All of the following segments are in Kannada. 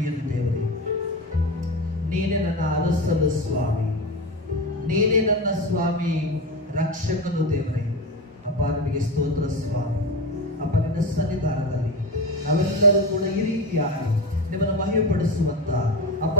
ನಡೆಯಲು ದೇವರೇ, ನೀನೇ ನನ್ನ ಅರಸಲು ಸ್ವಾಮಿ, ನೀನೇ ನನ್ನ ಸ್ವಾಮಿ ರಕ್ಷಕನು ದೇವರೇ. ಅಪ್ಪ ನಿಮಗೆ ಸ್ತೋತ್ರ ಸ್ವಾಮಿ. ಅಪ್ಪ ನಿನ್ನ ಸನ್ನಿಧಾನದಲ್ಲಿ ನಾವೆಲ್ಲರೂ ಕೂಡ ಈ ರೀತಿಯಾಗಿ ನಿಮ್ಮನ್ನು ಮಹಿಮೆಪಡಿಸುವಂತ ಅಪ್ಪ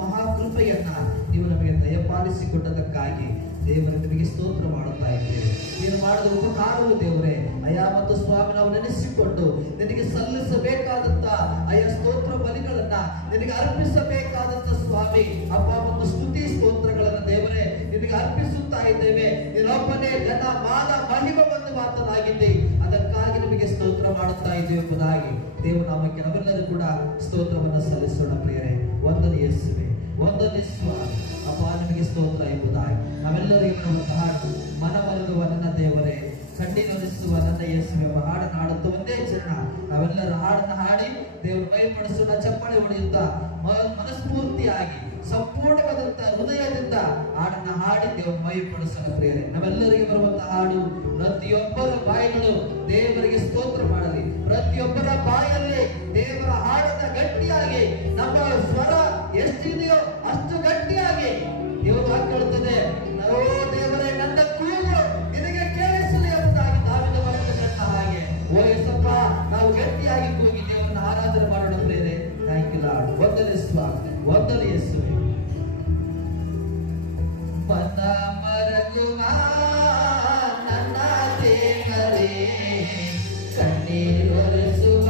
ಮಹಾಕೃಪೆಯನ್ನ ನೀವು ನಮಗೆ ದಯಪಾಲಿಸಿಕೊಟ್ಟದಕ್ಕಾಗಿ ದೇವರ ನಿಮಗೆ ಸ್ತೋತ್ರ ಮಾಡುತ್ತಾ ಇದ್ದೇವೆ. ನೀನು ಮಾಡಿದ ಉಪಕಾರವು ದೇವರೇ ಅಯ್ಯ ಮತ್ತು ಸ್ವಾಮಿ ನಾವು ನೆನೆಸಿಕೊಂಡು ನಿನಗೆ ಸಲ್ಲಿಸಬೇಕಾದಂತ ಅಯ್ಯ ಸ್ತೋತ್ರ ಬಲಿಗಳನ್ನ ನಿನಗೆ ಅರ್ಪಿಸಬೇಕಾದಂತ ಸ್ವಾಮಿ ಅಪ್ಪ ಮತ್ತು ಸ್ತುತಿ ಸ್ತೋತ್ರಗಳನ್ನ ದೇವರೇ ನಿನಗೆ ಅರ್ಪಿಸುತ್ತಾ ಇದ್ದೇವೆ. ನೀನೊಬ್ಬನೇ ಜನ ಮಾನ ಮಹಿಮೆ ಬಂದು ಮಾತನಾಗಿದ್ದೆ, ಅದಕ್ಕಾಗಿ ನಿಮಗೆ ಸ್ತೋತ್ರ ಮಾಡುತ್ತಾ ಇದ್ದೇವೆ ಎಂಬುದಾಗಿ ದೇವನಾಮಕ್ಕೆ ನಾವೆಲ್ಲರೂ ಕೂಡ ಸ್ತೋತ್ರವನ್ನು ಸಲ್ಲಿಸೋಣ ಪ್ರಿಯರೇ. ವಂದನೆ ಯೇಸುವೆ, ವಂದನೆ ಸ್ವಾಮಿ. ಅಪ್ಪ ನಿಮಗೆ ಸ್ತೋತ್ರ ಎಂಬುದಾಗಿ ನಾವೆಲ್ಲರೂ ಒಂದು ಹಾಡು ಮನಮರುಗುವ ನನ್ನ ದೇವರೇ ಕಣ್ಣಿನೊಲಿಸುವ ನನ್ನ ಯೇಸುವೆ ಎಂಬ ಹಾಡನ್ನು ಹಾಡುತ್ತ ಒಂದೇ ಚರಣ ನಾವೆಲ್ಲರೂ ಹಾಡನ್ನು ಹಾಡಿ ದೇವರು ಮಹಿಮೆಪಡಿಸೋಣ. ಚಪ್ಪಾಳೆ ಹೊಡೆಯುತ್ತಾ ಮನಸ್ಫೂರ್ತಿಯಾಗಿ ಸಂಪೂರ್ಣವಾದಂತ ಹೃದಯದಿಂದ ಹಾಡನ್ನು ಹಾಡಿ ದೇವರು ಮಹಿಮೆಪಡಿಸೋಣ ಪ್ರಿಯರೇ. ನಾವೆಲ್ಲರಿಗೆ ಬರುವಂತಹ ಹಾಡು ಪ್ರತಿಯೊಬ್ಬರ ಬಾಯಿಗಳು ದೇವರಿಗೆ ಸ್ತೋತ್ರ ಮಾಡಲಿ. ಪ್ರತಿಯೊಬ್ಬರ ಬಾಯಲ್ಲಿ ದೇವರ ಹಾಡನ್ನ ಗಟ್ಟಿಯಾಗಿ ನಮ್ಮ ಸ್ವರ ಎಷ್ಟಿದೆಯೋ ಅಷ್ಟು ಗಟ್ಟಿಯಾಗಿ ದೇವರು ಹಾಕೊಳ್ಳುತ್ತದೆ. ಓ ದೇವರೇ, ನನ್ನ ಕೂಗು ನಿನಗೆ ಕೇಳಿಸಲಿ ಎಂಬುದಾಗಿ ದಾವಿದ ಬರೆದ ಹಾಗೆ ಓ ಯೇಸಪ್ಪ ನಾವು ಗಟ್ಟಿಯಾಗಿ ಕೂಗಿ ದೇವರನ್ನ ಆರಾಧನೆ ಮಾಡೋಣ ಪ್ರಿಯರೇ. Thank you Lord. ವಂದನೆ ಸ್ವಾಮಿ, ವಂದನೆ ಯೇಸುವೆ. ಮನ ಮರಗುವ ನನ್ನ ದೇವರೇ ಕಣ್ಣೀರೊರೆಸುವ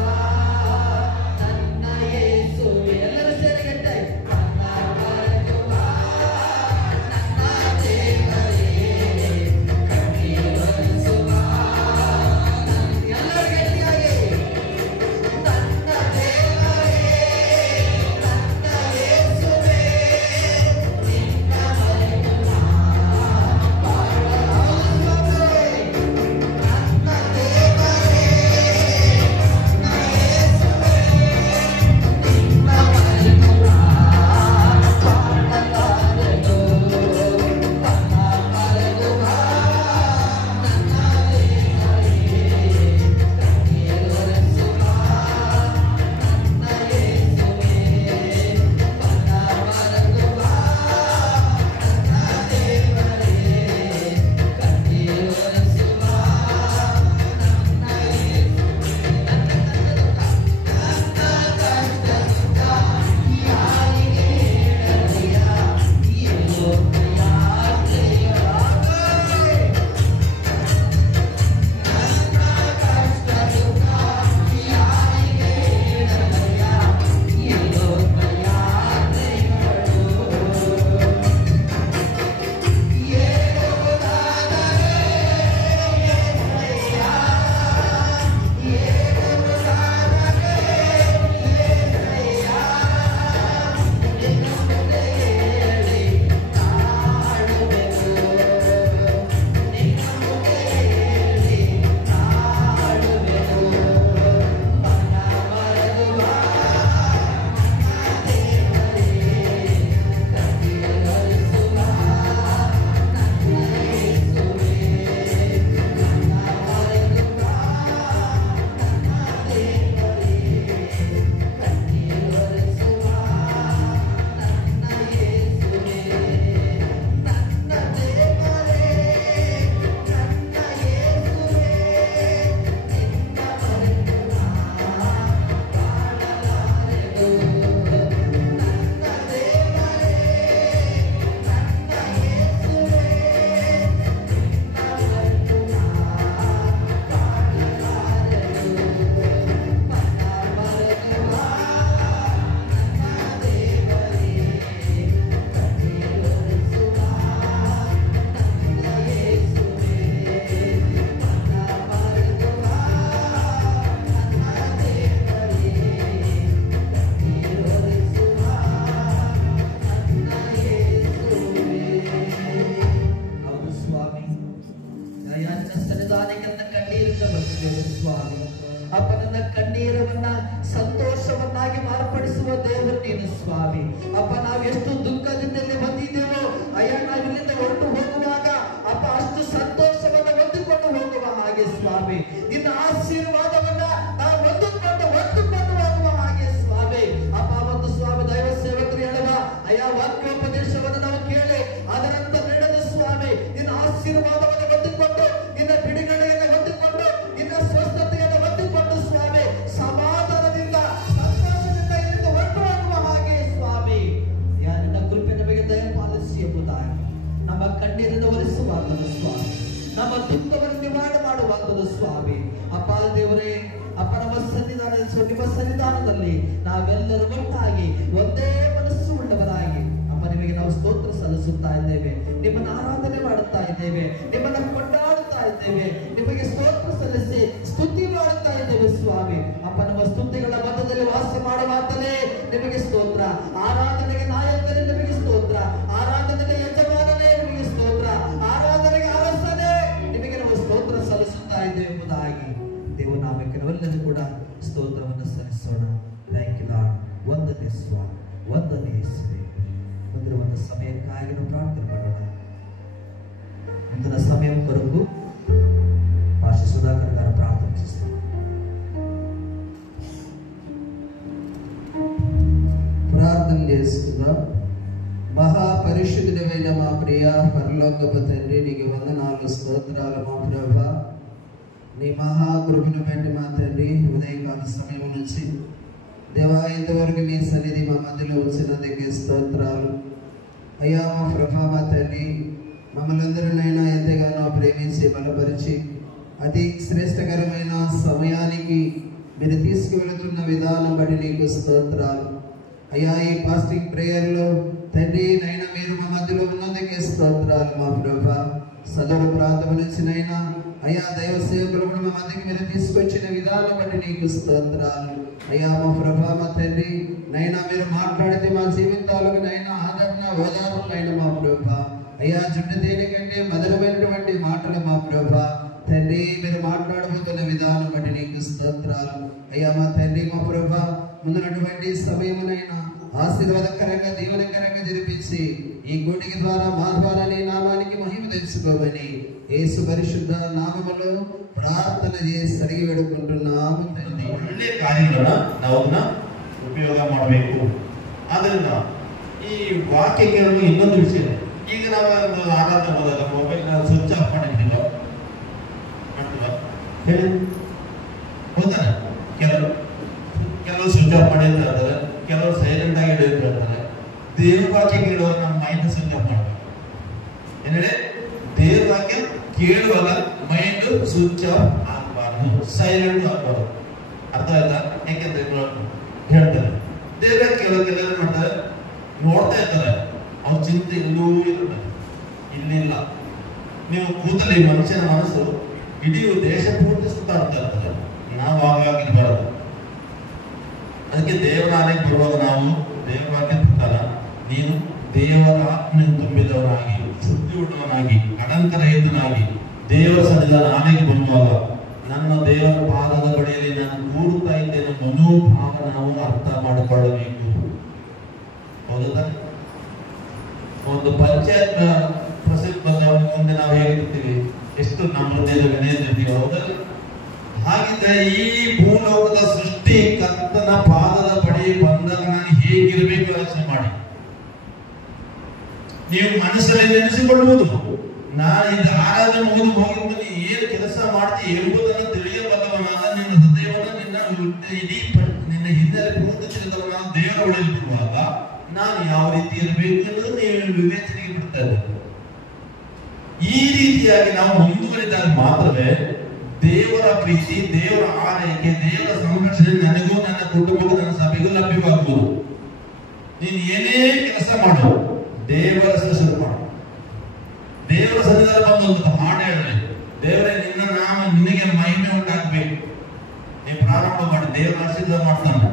ನಾವೆಲ್ಲರೂ ಒಟ್ಟಾಗಿ ಒಂದೇ ಮನಸ್ಸು ಉಳ್ಳವರಾಗಿ ಅಪ್ಪ ನಿಮಗೆ ನಾವು ಸ್ತೋತ್ರ ಸಲ್ಲಿಸುತ್ತಾ ಇದ್ದೇವೆ, ನಿಮ್ಮನ್ನು ಆರಾಧನೆ ಮಾಡುತ್ತಾ ಇದ್ದೇವೆ, ನಿಮ್ಮನ್ನು ಕೊಂಡಾಡುತ್ತಾ ಇದ್ದೇವೆ, ನಿಮಗೆ ಸ್ತೋತ್ರ ಸಲ್ಲಿಸಿ ಸ್ತುತಿ ಮಾಡುತ್ತಾ ಇದ್ದೇವೆ ಸ್ವಾಮಿ. ಅಪ್ಪ ನಮ್ಮ ಸ್ತುತಿಗಳ ಮಧ್ಯದಲ್ಲಿ ವಾಸ ಮಾಡುವಾತಲೇ ನಿಮಗೆ ಸ್ತೋತ್ರ, ಆರಾಧನೆಗೆ ನಾಯಕನೇ ನಿಮಗೆ ಸ್ತೋತ್ರ, ಆರಾಧನೆಗೆ ಯಜಮಾನನೇ ನಿಮಗೆ ಸ್ತೋತ್ರ, ಆರಾಧನೆಗೆ ಅರಸನೇ ನಿಮಗೆ ನಾವು ಸ್ತೋತ್ರ ಸಲ್ಲಿಸುತ್ತಾ ಇದ್ದೇವೆ ಎಂಬುದಾಗಿ ದೇವನಾಮಕ್ಕೆ ನಾವೆಲ್ಲರೂ ಕೂಡ ಸ್ತೋತ್ರವನ್ನು ಸಲ್ಲಿಸೋಣ. Thank you Lord. ವಂದನೆ ಸ್ವಾಮಿ, ವಂದನೆ ಯೇಸುವೆ. ಮುಂದಿನ ಒಂದು ಸಮಯಕ್ಕಾಗಿ ನಾವು ಪ್ರಾರ್ಥನೆ ಮಾಡೋಣ. ಮುಂದಿನ ಸಮಯ ಕೊರಗು ಪಾಸ್ಟರ್ ಸುಧಾಕರ್ గారు ప్రార్థన చేస్తారు. ప్రార్థన చేసుకుందాం. మహాపరిశుద్ధుడైన మా ప్రియ పరలోకపు తండ్రి, నీకు వందనాలు, స్తోత్రాలు మా ప్రభా. నీ మహాకృపను బట్టి మా తండ్రి ఉదయకాల సమయం నుంచి దేవా ఇంతవరకు మీ సన్నిధి మా మధ్యలో వచ్చినందుకే స్తోత్రాలు అయ్యా. మా ప్రభా మా తండ్రి మమ్మల్ని అందరినైనా ఎంతగానో ప్రేమించి బలపరిచి అతి శ్రేష్టకరమైన సమయానికి మీరు తీసుకువెళుతున్న విధానం బట్టి నీకు స్తోత్రాలు అయ్యా. ఈ ఫాస్టింగ్ ప్రేయర్లో తండ్రి నైనా మీరు మా మధ్యలో ఉన్నందుకే స్తోత్రాలు మా ప్రభా. సదరు ప్రాంతం నుంచి నైనా అయ్యా దైవ సేవకులు కూడా మా మధ్యకి మీరు తీసుకొచ్చిన విధానం బట్టి నీకు స్తోత్రాలు అయ్యా. మా ప్రభా మా తండ్రి నైనా మీరు మాట్లాడితే మా జీవితాలకు నైనా ఆదరణ ఓదార్పులైన మా ప్రభా అయ్యా. జుట్టు దేనికంటే మధురమైనటువంటి మాటలు మా ప్రభా తండ్రి మీరు మాట్లాడబోతున్న విధానం బట్టి నీకు స్తోత్రాలు అయ్యా. మా తండ్రి మా ప్రభా ముందున్నటువంటి సమయమునైనా ఆశీర్వాదకరంగా దీవెనకరంగా జరిపించి ఈ కూడిక ద్వారా మా ద్వారా నీ నామానికి మహిమ తెచ్చుకోమని యేసు పరిశుద్ధ నామములో ಪ್ರಾರ್ಥನೆ చేసి ಅಡಿಗೆ ಬೇಡಿಕೊಂಡುన్నాము తండ్రి. ಒಳ್ಳೆಯ ಕಾರ್ಯಗಳನ್ನ ನಾವನ್ನ ಉಪಯೋಗ ಮಾಡಬೇಕು. ಆದ್ರಿಂದ ಈ ವಾಕ್ಯ ಕೇಳಲು ಇನ್ನೊಂದು ವಿಷಯ, ಈಗ ನಾವು ಆರಾಧನೆ ಹೋದಾಗ ಮೊಬೈಲ್ ಸ್ವಿಚ್ ಆಫ್ ಮಾಡಿದ್ದೀವಿ ಹೇಳಿ ಹೋದಾನೆ. ಕೆಲವು ಸ್ವಿಚ್ ಆಫ್ ಮಾಡಿ ಅಂತ ಹೇಳ್ತಾರೆ, ಕೆಲವರು ಸೈಲೆಂಟ್ ಆಗಿ ಇಡಿ ಅಂತ ಹೇಳ್ತಾರೆ. ದೇವ್ರ ವಾಕ್ಯ ಕೇಳುವಾಗ ನಮ್ಮ ಮೈಂಡ್ ಸ್ವಿಚ್ ಆಫ್ ಮಾಡಬೇಕು. ಏನೇಳಿ ದೇವ್ರ ವಾಕ್ಯ ಕೇಳುವಾಗ ಮೈಂಡ್ ಸ್ವಿಚ್ ಆಫ್ ಆಗಬಾರ್ದು, ಸೈಲೆಂಟ್ ಆಗಬಾರ್ದು. ಅರ್ಥ ಆಯ್ತಾ? ಯಾಕೆಂದ್ರೆ ಹೇಳ್ತಾರೆ ದೇವ್ರ ಕೇಳೋಕೆಲ್ಲ ಮಾಡ್ತಾರೆ, ನೋಡ್ತಾ ಇರ್ತಾರೆ, ಅವ್ರ ಚಿಂತೆ ಇಲ್ಲೂ ಇರುತ್ತೆ, ಇಲ್ಲಿಲ್ಲ. ನೀವು ಕೂತಲ್ಲಿ ಮನುಷ್ಯನ ಮನಸ್ಸು ಇಡೀ ದೇಶ ಪೂರ್ತಿ ಸುತ್ತಾಡ್ತಾ ಇರ್ತಾರೆ. ನಾವು ಆಗಿರಬಾರದು. ಅದಕ್ಕೆ ದೇವರ ಆನೆಗೆ ಬರುವಾಗ ನಾವು ದೇವರ ವಾಕ್ಯ ಪ್ರಕಾರ ನೀನು ದೇವರ ಆತ್ಮೆಯನ್ನು ತುಂಬಿದವನಾಗಿ, ಶುದ್ಧಿ ಉಳ್ಳವನಾಗಿ, ಅಡಂಕರಹಿತನಾಗಿ ದೇವರ ಸನ್ನಿಧಾನ ಆನೆಗೆ ಬರುವಾಗ ನನ್ನ ದೇವರ ಪಾದದ ಬಳಿಯಲ್ಲಿ ನಾನು ಕೂರುತ್ತಾ ಇದ್ದೇನೆ ಮನೋಭಾವ ನಾವು ಅರ್ಥ ಮಾಡಿಕೊಳ್ಳಬೇಕು. ಹೌದಾ? ಒಂದು ಪಂಚಾಯತ್ ಪ್ರಸಿದ್ಧ ಬಂದವರ ಮುಂದೆ ನಾವು ಹೇಗಿರ್ತೀವಿ, ಎಷ್ಟು ನಮ್ಮ ಹೃದಯದ ವಿನಯದಿರ್ತೀವಿ. ಹೌದಲ್ಲ? ಹಾಗಿದ್ರೆ ಈ ಭೂಲೋಕದ ಸೃಷ್ಟಿ ಕರ್ತನ ಪಾದದ ಬಳಿ ಬಂದಾಗ ನಾನು ಹೇಗಿರಬೇಕು ಯೋಚನೆ ಮಾಡಿ. ನೀವು ಮನಸ್ಸಲ್ಲಿ ನೆನೆಸಿಕೊಳ್ಳುವುದು, ನಾನು ಇದು ಆರಾಧನೆ ಮುಗಿದು ಹೋಗಿದ್ದು ಏನು ಕೆಲಸ ಮಾಡ್ತೀವಿ ಎಂಬುದನ್ನು ತಿಳಿಯಬಲ್ಲವನಾದ ನಿನ್ನ ಹೃದಯವನ್ನು ನಿನ್ನ ಹಿನ್ನೆಲೆ ಪೂರ್ತಿ ತಿಳಿದವನಾದ ದೇವರ ಒಳಗೆ ಬಿಡುವಾಗ ನಾನು ಯಾವ ರೀತಿ ಇರಬೇಕು ಎನ್ನುವುದು ನೀವು ವಿವೇಚನೆಗೆ ಬಿಡ್ತಾ ಇದ್ದಾರೆ. ಈ ರೀತಿಯಾಗಿ ನಾವು ಮುಂದುವರಿದಾಗ ಮಾತ್ರವೇ ದೇವರ ಪ್ರೀತಿ, ದೇವರ ಆರೈಕೆ, ದೇವರ ಸಂರಕ್ಷಣೆ ನನಗೂ ನನ್ನ ಕುಟುಂಬಕ್ಕೂ ನನ್ನ ಸಭೆಗೂ ಲಭ್ಯವಾಗುವುದು. ನೀನು ಏನೇ ಕೆಲಸ ಮಾಡು, ದೇವರ ಹೆಸರು ಮಾಡು. ದೇವರ ಸನ್ನಿಧಾನ ಬಂದು ಒಂದು ಹಾಡು ಹೇಳಲಿ, ದೇವರೇ ನಿನ್ನ ನಾಮ ನಿನಗೆ ಮಹಿಮೆ ಉಂಟಾಗಬೇಕು. ನೀವು ಪ್ರಾರಂಭ ಮಾಡಿ ದೇವರ ಆಶೀರ್ವಾದ ಮಾಡ್ತಾನೆ.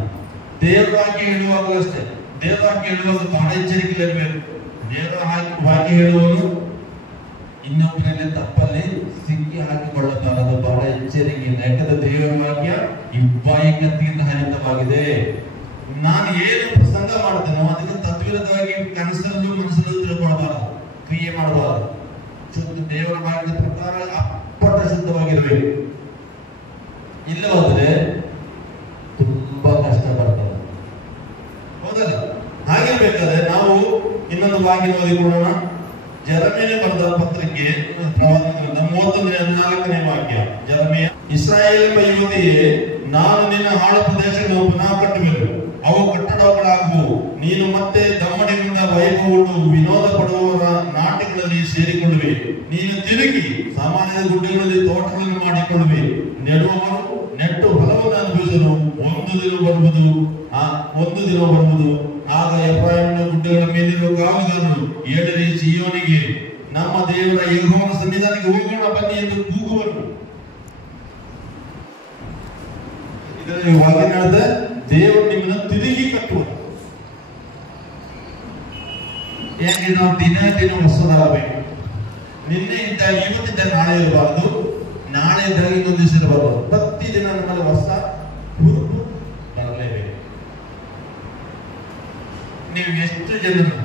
ದೇವರ ವಾಕ್ಯ ಹೇಳುವಾಗಲೂ ಅಷ್ಟೇ, ದೇವರ ವಾಕ್ಯ ಹೇಳುವಾಗ ಬಹಳ ಎಚ್ಚರಿಕೆಯಿರಬೇಕು. ದೇವರ ವಾಕ್ಯ ಹೇಳುವನು ಇನ್ನೊಬ್ಬರಲ್ಲಿ ತಪ್ಪಲ್ಲಿ ಸಿಕ್ಕಿ ಹಾಕಿಕೊಳ್ಳಬಾರದು, ಬಹಳ ಎಚ್ಚರಿಕೆಯಿಂದ. ಯಾಕಂದ್ರೆ ದೇವರ ವಾಕ್ಯ ಇಬ್ಬಾಯಿ ಕತ್ತಿಯಿಂದ ಹರಿತವಾಗಿದೆ. ನಾನು ಏನು ಪ್ರಸಂಗ ಮಾಡ್ತೇನೋ ಅದಕ್ಕೆ ತದ್ವಿರುದ್ಧವಾಗಿ ಕನಸಲ್ಲೂ ಮನಸ್ಸಲ್ಲೂ ತಿಳ್ಕೊಳ್ಬಾರದು, ಕ್ರಿಯೆ ಮಾಡಬಾರದು. ಶುದ್ಧ ದೇವರ ವಾಕ್ಯದ ಪ್ರಕಾರ ಅಪ್ಪಟ ಶುದ್ಧವಾಗಿರಬೇಕು. ಇಲ್ಲವಾದ್ರೆ ತುಂಬಾ ಕಷ್ಟ ಬರ್ತದೆ. ಹೌದಲ್ಲ? ಹಾಗಿರ್ಬೇಕಾದ್ರೆ ನಾವು ಇನ್ನೊಂದು ವಾಕ್ಯ ಓದಿಕೊಳ್ಳೋಣ. ಜೆರೆಮೀಯನ ಬರೆದ ಪತ್ರಿಕೆ 31:4 ವಾಕ್ಯ. ಜೆರೆಮೀಯ, ಇಸ್ರಾಯೇಲ್ ಯುವತಿಯೇ, ನಾನು ನಿನ್ನ ಹಾಳು ಪ್ರದೇಶಗಳನ್ನು ಪುನಃ ಕಟ್ಟುವೆನು, ಅವು ಕಟ್ಟಡಗಳಾಗುವು. ನೀನು ಮತ್ತೆ ದಮ್ಮಡಿಗೊಂಡ ವೈಭವವನ್ನು ವಿನೋದ ಪಡುವವರ ನಾಟ್ಯಗಳಲ್ಲಿ ಸೇರಿಕೊಳ್ಳುವೆ. ನೀನು ತಿರುಗಿ ಸಾಮಾನ್ಯ ಗುಡ್ಡೆಗಳಲ್ಲಿ ತೋಟಗಳನ್ನು ಮಾಡಿಕೊಳ್ಳುವೆ. ನೆಡುವವರು ನೆಟ್ಟು ಫಲವನ್ನು ಅನುಭವಿಸಲು ಒಂದು ದಿನ ಬರುವುದು, ಆ ಒಂದು ದಿನ ಬರುವುದು, ಆಗ ಎಫ್ರಾಯೀಮನ ಗುಡ್ಡಗಳ ಮೇಲಿರುವ ಕಾವಲುಗಾರರು ಏಳನೇ ಚೀಯೋನಿಗೆ ನಮ್ಮ ದೇವರ ಯೆಹೋವನ ಸನ್ನಿಧಾನಕ್ಕೆ ಹೋಗೋಣ ಬನ್ನಿ ಎಂದು ಕೂಗುವರು. ಇದರಲ್ಲಿ ವಾಕ್ಯನಾದ ದೇವರು ನಿಮ್ಮನ್ನು ತಿರುಗಿ ಕಟ್ಟುವರು. ಯಾಕೆ ನಾವು ದಿನ ಹೊಸದಾಗಬೇಕು. ನಿನ್ನೆ ಇದ್ದ ಇವತ್ತಿದ್ದ ನಾಳೆ ಇರಬಾರದು, ನಾಳೆ ಇದ್ದಾಗ ಇನ್ನೊಂದು ದಿವಸ ಇರಬಾರದು. ಪ್ರತಿ ದಿನ ನಮ್ಮಲ್ಲಿ ಹೊಸ ಹುರುಪು ಬರಲೇಬೇಕು. ನೀವು ಎಷ್ಟು ಜನರು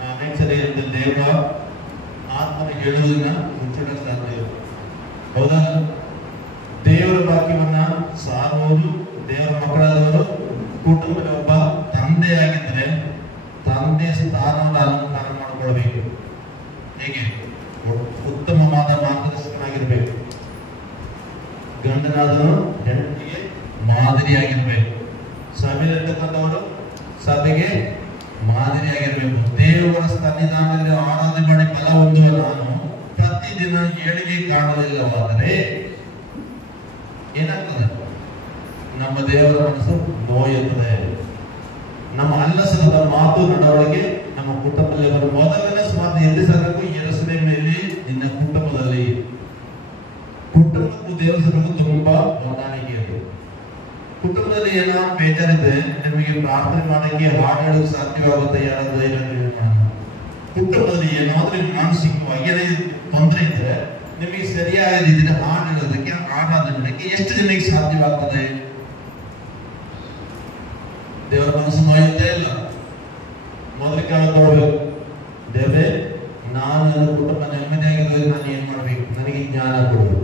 ನಾವೇಕ್ಷರೇ ದೇವ ಆತ್ಮನ ಹೇಳುವುದನ್ನ ಮುಚ್ಚಡಕ್ಕೆ ಸಾಧ್ಯ ಇಲ್ಲ. ಹೌದಾ? ದೇವರ ವಾಕ್ಯವನ್ನ ಸಾರುವವರು, ದೇವರ ಮಕ್ಕಳಾದವರು ಕುಟುಂಬದ ಒಬ್ಬ ತಂದೆಯಾಗಿದ್ದರೆ ತಂದೆ ಸ್ಥಾನದ ಅಲಂಕಾರ ಮಾಡಿಕೊಳ್ಬೇಕು. ಹೇಗೆ? ಉತ್ತಮವಾದ ಮಾರ್ಗದರ್ಶಕನಾಗಿರ್ಬೇಕು. ಗಂಡನಾದನು ಹೆಂಡತಿಗೆ ಮಾದರಿಯಾಗಿರ್ಬೇಕು. ಸಭೆಯಲ್ಲಿರ್ತಕ್ಕಂಥವರು ಸಭೆಗೆ ಮಾದರಿಯಾಗಿರ್ಬೇಕು. ದೇವರ ಸನ್ನಿಧಾನದಲ್ಲಿ ಆರಾಧನೆ ಮಾಡಿ ಫಲ ಹೊಂದುವ ನಾನು ಪ್ರತಿದಿನ ಏಳಿಗೆ ಕಾಣಲಿಲ್ಲವಾದರೆ ಏನಾಗ್ತದೆ? ನಮ್ಮ ದೇವರ ಮನಸ್ಸು ನೋಯುತ್ತದೆ. ನಮ್ಮ ಅಲ್ಲಸರದ ಮಾತು ನಡವಳಿಕೆ ನಮ್ಮ ಕುಟುಂಬದಲ್ಲಿ ಬರುವ ಮೊದಲನೇ ಸ್ವಾರ್ಥ ಎಲ್ಲಿ ಸಾಗಬೇಕು? ಯೆರೂಸಲೇಮಿನಲ್ಲಿ ನಿನ್ನ ಕುಟುಂಬದಲ್ಲಿ. ಕುಟುಂಬಕ್ಕೂ ದೇವರ ಸಭೆಗೂ ತುಂಬಾ ಹೊಂದಾಣಿಕೆ ಇದೆ. ಕುಟುಂಬದಲ್ಲಿ ಏನಾದ್ರು ಬೇಜಾರಿದೆ, ನಿಮಗೆ ಪ್ರಾರ್ಥನೆ ಮಾಡಕ್ಕೆ ಹಾಡು ಹೇಳೋಕೆ ಸಾಧ್ಯವಾಗುತ್ತೆ? ಯಾರಾದ್ರೂ ಕುಟುಂಬದಲ್ಲಿ ಏನಾದ್ರೂ ಮಾನಸಿಕವಾಗಿ ತೊಂದರೆ ಇದ್ರೆ ನಿಮಗೆ ಸರಿಯಾದ ರೀತಿಯಲ್ಲಿ ಹಾಡು ಹೇಳೋದಕ್ಕೆ, ಆರಾಧನೆ ಮಾಡಕ್ಕೆ ಎಷ್ಟು ಜನಕ್ಕೆ ಸಾಧ್ಯವಾಗ್ತದೆ? ದೇವರ ಮನಸ್ಸು ನೋಯುತ್ತೇ ಇಲ್ಲ. ಮೊದಲು ಕೇಳ್ಕೊಳ್ಬೇಕು, ದೇವರೇ ನಾನು ನನ್ನ ಕುಟುಂಬ ನೆಮ್ಮದಿಯಾಗಿರೋದಕ್ಕೆ ನಾನು ಏನ್ ಮಾಡ್ಬೇಕು? ನನಗೆ ಜ್ಞಾನ ಕೊಡು.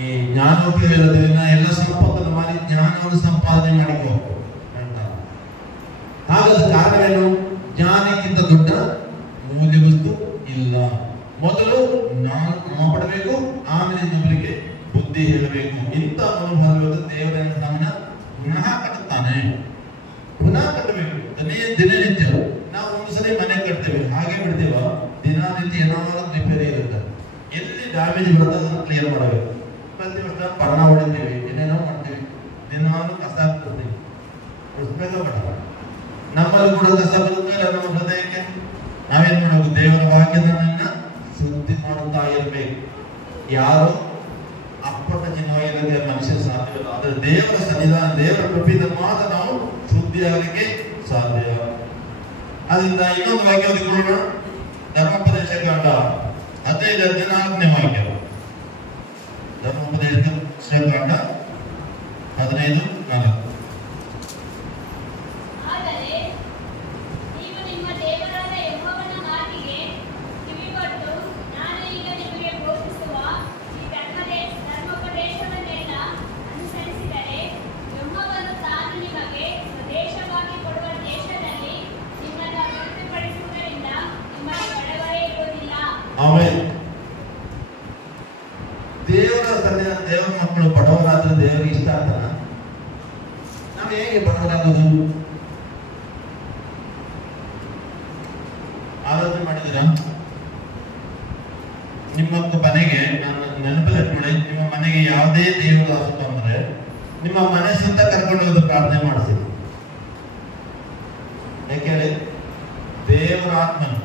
ಈ ಜ್ಞಾನೋಪಯೋಗದಿಂದ ಎಲ್ಲ ಸಂಪತ್ತನ್ನು ಮಾಡಿ ಜ್ಞಾನವನ್ನು ಸಂಪಾದನೆ ಮಾಡಿಕೋ ಅಂತ. ಹಾಗಾದ ಕಾರಣವೇನು? ಜ್ಞಾನಕ್ಕಿಂತ ದೊಡ್ಡ ಮೂಲ್ಯ ವಸ್ತು ಇಲ್ಲ. ಮೊದಲು ನಾನು ಪಡಬೇಕು, ಆಮೇಲೆ ಇನ್ನೊಬ್ಬರಿಗೆ ಬುದ್ಧಿ ಹೇಳಬೇಕು. ಇಂಥ ಮನೋಭಾವ ದೇವರನ್ನ ನಮ್ಮನ್ನ ಪುನಃ ಕಟ್ಟುತ್ತಾನೆ. ಪುನಃ ಕಟ್ಟಬೇಕು. ದಿನನಿತ್ಯ ನಾವು ಒಂದು ಸರಿ ಮನೆ ಕಟ್ತೇವೆ, ಹಾಗೆ ಬಿಡ್ತೇವ? ದಿನನಿತ್ಯ ಏನಾದ್ರು ರಿಪೇರಿ ಇರುತ್ತೆ. ಎಲ್ಲಿ ಡ್ಯಾಮೇಜ್ ಬರುತ್ತೆ ಅದನ್ನು ಕ್ಲಿಯರ್ ಮಾಡಬೇಕು. ಪ್ರತಿ ವರ್ಷ ಬಣ್ಣ ಹೊಡಿತೀವಿ, ಏನೇನೋ ಮಾಡ್ತೀವಿ, ದಿನಾನು ಕಸ ಹಾಕ್ತಿರ್ತೀವಿ. ನಮ್ಮಲ್ಲಿ ಕೂಡ ಕಸ ಬರುತ್ತೆ ನಮ್ಮ ಹೃದಯಕ್ಕೆ. ನಾವೇನ್ ಮಾಡಬೇಕು? ದೇವರ ವಾಕ್ಯದನ್ನ ಶುದ್ಧಿ ಮಾಡುತ್ತಾ ಇರಬೇಕು. ಯಾರು ಅಪ್ಪಟ ಚಿನ್ನವಾಗಿರೋದೇ ಮನುಷ್ಯ ಸಾಧ್ಯವಿಲ್ಲ. ಆದ್ರೆ ದೇವರ ಸನ್ನಿಧಾನ, ದೇವರ ಕೃಪೆಯಿಂದ ಮಾತ್ರ ನಾವು ಶುದ್ಧಿಯಾಗಲಿಕ್ಕೆ ಸಾಧ್ಯ. ಅದರಿಂದ ಇನ್ನೊಂದು ವಾಕ್ಯ ಓದಿಕೊಳ್ಳೋಣ. ಧರ್ಮೋಪದೇಶ ಕಾಂಡ 15-14ನೇ ವಾಕ್ಯ. ಧರ್ಮೋಪದೇಶ ಕಾಂಡ 15:4. ದೇವರ ಸನ್ನಿಧಾನ, ದೇವರ ಮಕ್ಕಳು ಬಡವರಾದ್ರೆ ದೇವರಿಗೆ ಇಷ್ಟ ಆಗ್ತಾನ? ನಾವು ಹೇಗೆ ಬಡವರಾಗೋದು? ಆಲೋಚನೆ ಮಾಡಿದ್ದೀರಾ? ನಿಮ್ಮ ಮನೆಗೆ ನಾನು ನೆನಪಲ್ಲಿ ನಿಮ್ಮ ಮನೆಗೆ ಯಾವುದೇ ದೇವರ ದಾಸ ಬಂದ್ರೆ ನಿಮ್ಮ ಮನೆ ಸುತ್ತ ಕರ್ಕೊಂಡು ಹೋಗೋದು ಪ್ರಾರ್ಥನೆ ಮಾಡಿಸಿದ್ರು. ಯಾಕೆ? ದೇವರ ಆತ್ಮನು,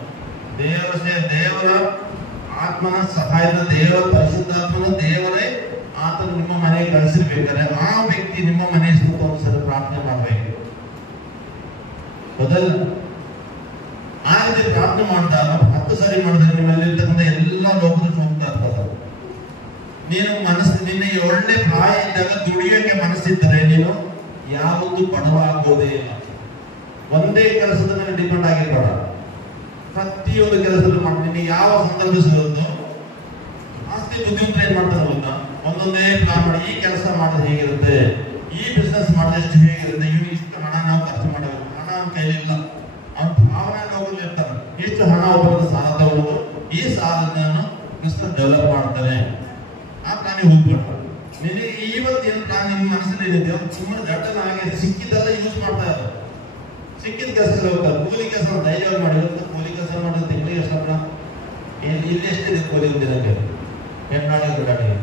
ದೇವರ ಆತ್ಮನ ಸಹಾಯದ, ದೇವರ ಪರಿಶುದ್ಧಾತ್ಮನ ದೇವರೇ ಆತನು ನಿಮ್ಮ ಮನೆಗೆ ಕಳಿಸಿರ್ಬೇಕಾದ್ರೆ ಆ ವ್ಯಕ್ತಿ ನಿಮ್ಮ ಮನೆ ಸುತ್ತ ಒಂದು ಸಲ ಪ್ರಾರ್ಥನೆ ಮಾಡಬೇಕು. ಹೌದಲ್ಲ? ಆ ರೀತಿ ಪ್ರಾರ್ಥನೆ ಮಾಡಿದಾಗ 10 ಸಾರಿ ಮಾಡಿದ್ರೆ ನಿಮ್ಮಲ್ಲಿರ್ತಕ್ಕಂಥ ಎಲ್ಲ ಲೋಕದ ಹೋಗ್ತಾ ಇರ್ತದ. ನೀನು ನಿನ್ನೆ ಒಳ್ಳೆ ಪ್ರಾಯ ಇದ್ದಾಗ ದುಡಿಯೋಕೆ ಮನಸ್ಸಿದ್ದರೆ ನೀನು ಯಾವತ್ತೂ ಬಡವ ಆಗೋದೇ ಇಲ್ಲ. ಒಂದೇ ಕೆಲಸದ ಮೇಲೆ ಡಿಪೆಂಡ್ ಆಗಿರ್ಬೇಡ. ಪ್ರತಿಯೊಂದು ಕೆಲಸದಲ್ಲಿ ಮಾಡ್ತೀನಿ. ಯಾವ ಸಂದರ್ಭ ಸಿಗುತ್ತೋ ಆಸ್ತಿ ಬುದ್ಧಿವಂತರು ಏನ್ ಮಾಡ್ತಾರೆ ಗೊತ್ತಾ? ಒಂದೊಂದೇ ಪ್ಲಾನ್ ಮಾಡಿ, ಈ ಕೆಲಸ ಮಾಡೋದು ಹೇಗಿರುತ್ತೆ, ಈ ಬಿಸ್ನೆಸ್ ಮಾಡಿದಷ್ಟು ಹೇಗಿರುತ್ತೆ, ಇವ್ನು ಇಷ್ಟು ಹಣ ನಾವು ಖರ್ಚು ಮಾಡಬೇಕು, ಹಣ ನಮ್ಮ ಕೈಲಿಲ್ಲ, ಅವ್ನ ಭಾವನೆ ಹೋಗಲು ಇರ್ತಾರೆ. ಇಷ್ಟು ಹಣ ಒಬ್ಬರದ್ದು ಸಾಲ ತಗೊಳ್ಳೋದು, ಈ ಸಾಲವನ್ನು ಬಿಸ್ನೆಸ್ ಡೆವಲಪ್ ಮಾಡ್ತಾರೆ. ಆ ಪ್ಲಾನಿಗೆ ಹೋಗ್ಬೇಕು. ನಿನಗೆ ಇವತ್ತು ಏನು ಪ್ಲಾನ್ ನಿಮ್ಮ ಮನಸ್ಸಲ್ಲಿ ಏನಿದೆಯೋ ಸುಮ್ಮನೆ ದಟ್ಟನ ಹಾಗೆ ಸಿಕ್ಕಿದ್ದೆಲ್ಲ ಯೂಸ್ ಮಾಡ್ತಾ ಇದ್ದಾರೆ. ಸಿಕ್ಕಿದ ಕೆಲಸ ಹೋಗ್ತಾರೆ. ಕೂಲಿ ಕೆಲಸ ಧೈರ್ಯವಾಗಿ ಮಾಡಿ, ಕೂಲಿ ಕೆಲಸ ಮಾಡೋದು ತಿಂಗಳಿಗೆ ಎಷ್ಟು ಹಣ? ಇಲ್ಲಿ ಎಷ್ಟಿದೆ ಕೂಲಿ ದಿನಕ್ಕೆ? ಹೆಣ್ಣಾಡಿಗೆ ದುಡ್ಡಾಡಿಗೆ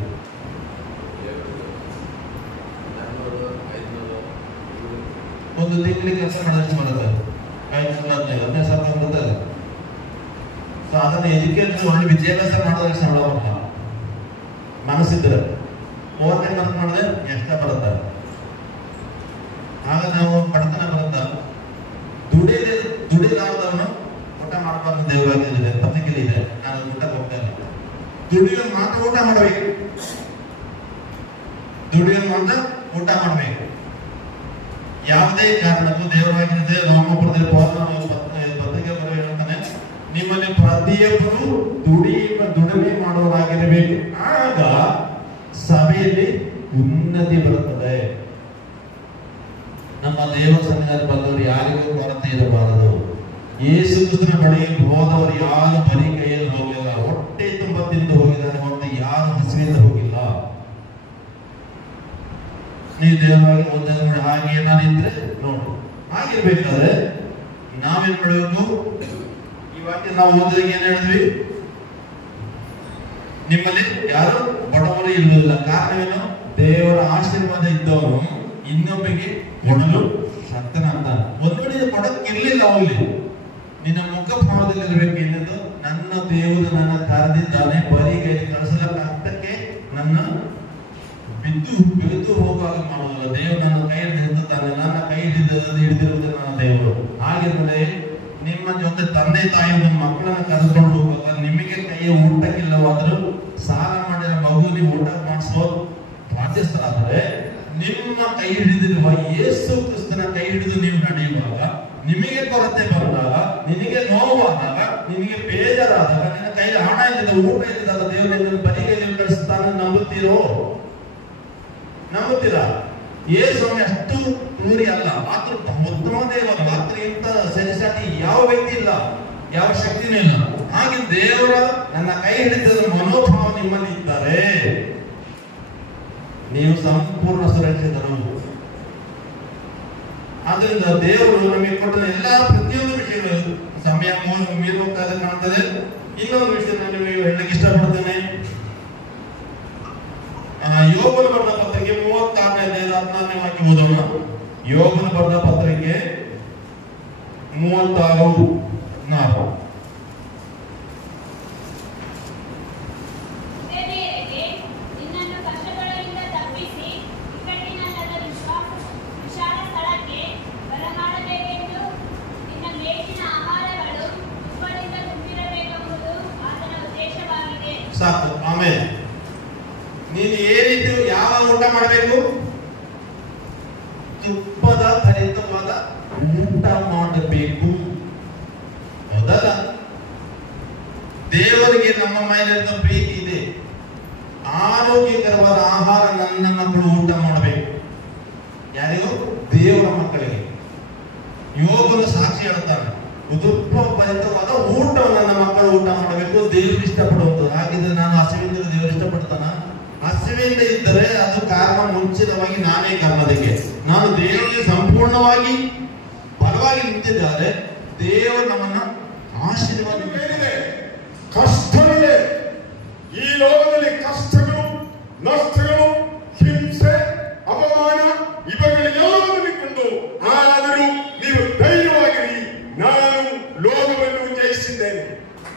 ಒಂದು ತಿಂಗಳಿಗೆ ಕೆಲಸ ಮಾಡೋದಕ್ಕೆ ಬರುತ್ತೆ, 15,000 ಬರ್ತದೆ. ಸೊ ಅದನ್ನ ಎಜುಕೇಶನ್ ಒಳ್ಳೆ ವಿದ್ಯಾಭ್ಯಾಸ ಮಾಡೋದಕ್ಕೆ ಸಂಬಳ ಬರಲ್ಲ, ಮನಸ್ಸಿದ್ರೆ ಓದನೆ ಮನಸ್ಸು ಮಾಡಿದ್ರೆ ಎಷ್ಟ ಬರುತ್ತೆ. ಆಗ ನಾವು ಬಡತನ ಬರುತ್ತ, ದುಡಿಲಾರ್ದವನು ಊಟ ಮಾಡಬಾರ್ದು ದೇವರಾಗಿದೆ, ಪತ್ರಿಕೆ ಇದೆ, ನಾನು ಊಟಕ್ಕೆ ಹೋಗ್ತಾ ಇಲ್ಲ. ದುಡಿಯೋದು ಮಾತ್ರ ಊಟ ಮಾಡಬೇಕು, ದುಡಿಯೋದು ಮಾತ್ರ ಊಟ ಮಾಡಬೇಕು. ಯಾವುದೇ ಕಾರಣಕ್ಕೂ ದೇವರಾಗಿದೆ ರಾಮಪುರದಲ್ಲಿ ಪತ್ರಿಕೆ ಬರೋ ಹೇಳ್ತಾನೆ, ನಿಮ್ಮಲ್ಲಿ ಪ್ರತಿಯೊಬ್ಬರು ದುಡಿಮೆ ಮಾಡುವವರಾಗಿರಬೇಕು, ಆಗ ಸಭೆಯಲ್ಲಿ ಉನ್ನತಿ ಬರುತ್ತದೆ. ನಮ್ಮ ದೇವರ ಸನ್ನಿಧಾನ ಬಂದವರು ಯಾರಿಗೂ ಕೊರತೆ ಇರಬಾರದು. ಯೇಸು ಕ್ರಿಸ್ತನ ಬಳಿಗೆ ಹೋದವರು ಯಾರು ಬರೀ ಕೈಯಲ್ಲಿ ಹೋಗಲಿಲ್ಲ, ಹೊಟ್ಟೆ ತುಂಬ ತಿಂದು ಹೋಗಿದ್ದಾರೆ ಹೊರತು ಯಾರು ಹಸಿವಿಂದ ಹೋಗಿಲ್ಲ. ನೀವು ದೇವರಾಗಿ ಓದಿದ ನೋಡಿ, ಹಾಗೆ ಏನಾರಿದ್ರೆ ನೋಡು. ಹಾಗಿರ್ಬೇಕಾದ್ರೆ ನಾವೇನ್ ಮಾಡಬೇಕು? ಈ ವಾಕ್ಯ ನಾವು ಓದಿದಾಗ ಏನ್ ಹೇಳಿದ್ವಿ? ನಿಮ್ಮಲ್ಲಿ ಯಾರು ಬಡವರು ಇಲ್ಲಲ್ಲ. ಕಾರಣವೇನು? ದೇವರ ಆಶೀರ್ವಾದ ಇದ್ದವನು ಇನ್ನೊಬ್ಬರಿಗೆ ಕೊಡಲು ಶಕ್ತನ ಅಂತ. ಒಂದು ವೇಳೆ ಕೊಡಕ್ಕೆ ಇರ್ಲಿಲ್ಲ, ಹೋಗ್ಲಿ, ನಿನ್ನ ಮುಖಭಾವದಲ್ಲಿ ಇರಬೇಕು. ಏನದು? ನನ್ನ ದೇವರು ನನ್ನ ಕರೆದಿದ್ದಾನೆ, ಬರೀ ಕೈಯಲ್ಲಿ ಕಳಿಸಲಕ್ಕೆ ನನ್ನ ಬಿದ್ದು ಹೋಗುವಾಗ ಮಾಡುವುದಿಲ್ಲ. ದೇವರು ನನ್ನ ಕೈ ಹಿಡಿದಿದ್ದಾನೆ, ನನ್ನ ಕೈ ಹಿಡಿದಿರುವುದು ನನ್ನ ದೇವರು. ಹಾಗಿದ್ರೆ ನಿಮ್ಮ ಜೊತೆ ತಂದೆ ತಾಯಿ ಮಕ್ಕಳನ್ನ ಕರೆದುಕೊಂಡು ಹೋಗುವಾಗ ನಿಮಗೆ ಕೈಯ ಊಟಕ್ಕಿಲ್ಲವಾದರೂ ಸಾಲ ಮಾಡಿದ ಮಗು ನೀವು ಊಟ ಮಾಡಿಸೋ ಬಾಧ್ಯಸ್ಥರಾದರೆ, ನಿಮ್ಮ ಕೈ ಹಿಡಿದಿರುವ ಯೇಸು ಕ್ರಿಸ್ತನ ಕೈ ಹಿಡಿದು ನೀವು ನಡೆಯುವಾಗ, ನಿಮಗೆ ಕೊರತೆ ಬಂದಾಗ, ನಿನಗೆ ನೋವಾದಾಗ, ನಿನಗೆ ಬೇಜಾರಾದಾಗ, ನಿನ್ನ ಕೈಯಲ್ಲಿ ಹಣ ಇಲ್ಲದ ಊಟ ಇಲ್ಲದಾಗ ದೇವರು ಬರಿಗೈಯಲ್ಲಿ ಕಳಿಸ್ತಾನೆ. ನಂಬುತ್ತೀರಾ? ಯೇಸುವಿನ ಅಷ್ಟು ಪೂರಿ ಅಲ್ಲ, ಆದ್ರೂ ಉತ್ತಮ ದೇವರು, ಮಾತ್ರ ಇಂಥ ಸರಿಸಾಟಿ ಯಾವ ವ್ಯಕ್ತಿ ಇಲ್ಲ, ಯಾವ ಶಕ್ತಿನೂ ಇಲ್ಲ. ಹಾಗೆ ದೇವರ ನನ್ನ ಕೈ ಹಿಡಿದ ಮನೋಭಾವ ನಿಮ್ಮಲ್ಲಿ ಇದ್ದಾರೆ, ನೀವು ಸಂಪೂರ್ಣ ಸುರಕ್ಷಿತರು. ಆದ್ರಿಂದ ದೇವರು ನಮಗೆ ಕೊಟ್ಟ ಎಲ್ಲ ಪ್ರತಿಯೊಂದು ವಿಷಯಗಳು ಸಮಯ ಮೀರಿ ಹೋಗ್ತಾ ಕಾಣ್ತದೆ. ಇನ್ನೊಂದು ವಿಷಯ ನಾನು ನಿಮಗೆ ಹೇಳಲಿಕ್ಕೆ ಇಷ್ಟಪಡ್ತೇನೆ. ಯೋಗನ ಬರೆದ ಪತ್ರಿಕೆ 36ನೇ ವಾಕ್ಯ ಓದೋಣ. ಯೋಗನ ಬರೆದ ಪತ್ರಿಕೆ 36:4. ಸಾಕು. ಆಮೇಲೆ ನೀನು ಏನಿದ್ದು ಯಾವ ಊಟ ಮಾಡಬೇಕು? ತುಪ್ಪದ ಭರಿತವಾದ ಊಟ ಮಾಡಬೇಕು, ಹೌದಲ್ಲ? ದೇವರಿಗೆ ನಮ್ಮ ಮೇಲಿರುವ ಪ್ರೀತಿ ಇದೆ. ಆರೋಗ್ಯಕರವಾದ ಆಹಾರ ನನ್ನ ಮಕ್ಕಳು ಊಟ ಮಾಡಬೇಕು. ಯಾರಿಗೂ? ದೇವರ ಮಕ್ಕಳಿಗೆ. ಯೋಗನು ಸಾಕ್ಷಿ ಹೇಳ್ತಾನೆ, ತುಪ್ಪ ಭರಿತವಾದ ಊಟವನ್ನು ನನ್ನ ಮಕ್ಕಳು ಊಟ ಮಾಡಬೇಕು, ದೇವರು ಇಷ್ಟಪಡುವುದು. ಹಾಗಿದ್ರೆ ನಾನು ಹಸಿವಿಂದ ದೇವರು ಇಷ್ಟಪಡ್ತಾನ? ಹಸಿವಿಂದ ಇದ್ದರೆ ಅದು ಕಾರಣ ಮುಂಚಿತವಾಗಿ ನಾನೇ ಕಾರಣ. ಅದಕ್ಕೆ ನಾನು ದೇವರಿಗೆ ಸಂಪೂರ್ಣವಾಗಿ ಬಲವಾಗಿ ನಿಂತಿದ್ದಾರೆ, ದೇವರು ನಮ್ಮನ್ನ ಆಶೀರ್ವಾದ ಮೇಲಿದೆ. ಕಷ್ಟವಿದೆ, ಈ ಲೋಕದಲ್ಲಿ ಕಷ್ಟಗಳು, ನಷ್ಟಗಳು, ಹಿಂಸೆ, ಅಪಮಾನ ಇವುಗಳೆಲ್ಲವನ್ನು ಕೊಂಡು, ಆದರೂ ನೀವು ಧೈರ್ಯವಾಗಿರಿ, ನಾನು ಲೋಕವನ್ನು ಜಯಿಸಿದ್ದೇನೆ.